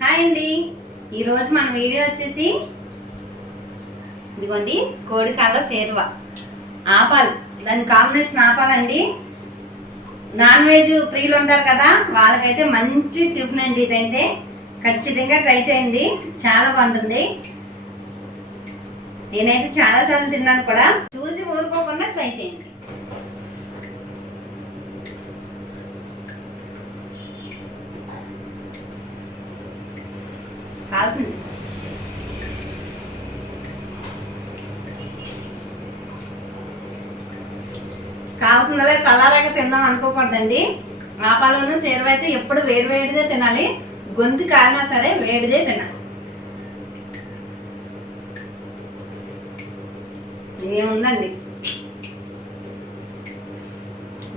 Hi అండి. ఈరోజు మన వీడియో వచ్చేసి ఇదిగోండి కోడి కాళ్ళ సేర్వా ఆపాలు, దాని కాంబినేషన్ ఆపాలండి. నాన్ వెజ్ ప్రియులు ఉంటారు కదా, వాళ్ళకైతే మంచి టిఫిన్ అండి. ఇదైతే ఖచ్చితంగా ట్రై చేయండి, చాలా బాగుంటుంది. నేనైతే చాలాసార్లు తిన్నాను కూడా. చూసి ఊరుకోకుండా ట్రై చేయండి. కాలుతుంది, కాలుతుందలే చల్లారాక తిందాం అనుకోకూడదండి. ఆపాలను చేరువ అయితే ఎప్పుడు వేడి వేడిదే తినాలి. గొంతు కాలినా సరే వేడిదే తినాలి. ఏముందండి,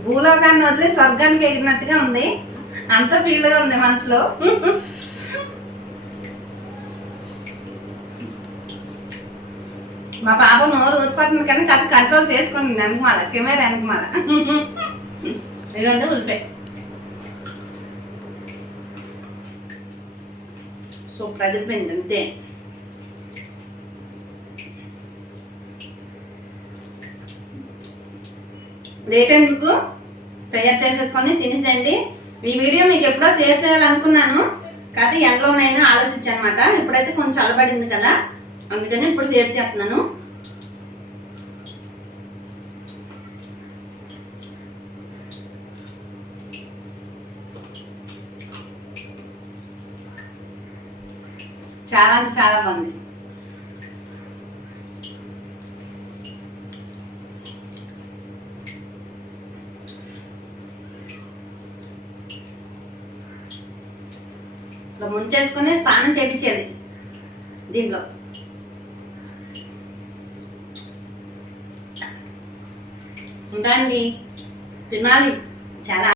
భూలోకాన్ని వదిలి స్వర్గానికి ఎగిరినట్టుగా ఉంది. అంత ఫీల్గా ఉంది మనసులో. మా పాప నోరు ఊరిపోతుంది కానీ అది కంట్రోల్ చేసుకోండి. వెనకమాల కెమెరా వెనకమాల ఇదిగోండి ఉల్లిపాయ సూపర్ అదిరిపోయింది. అంతే, లేట్ ఎందుకు, తయారు చేసేసుకొని తినేసేయండి. ఈ వీడియో మీకు ఎప్పుడో షేర్ చేయాలనుకున్నాను, కాదు ఎండలోనైనా ఆలోచించానమాట. ఇప్పుడైతే కొంచెం చల్లబడింది కదా, అందుకని ఇప్పుడు షేర్ చేస్తున్నాను. చాలా అంటే చాలా బాగుంది. ఇట్లా ముంచేసుకుని స్నానం చేయించేది దీంట్లో. ఉంటాండి, తినాలి చాలా.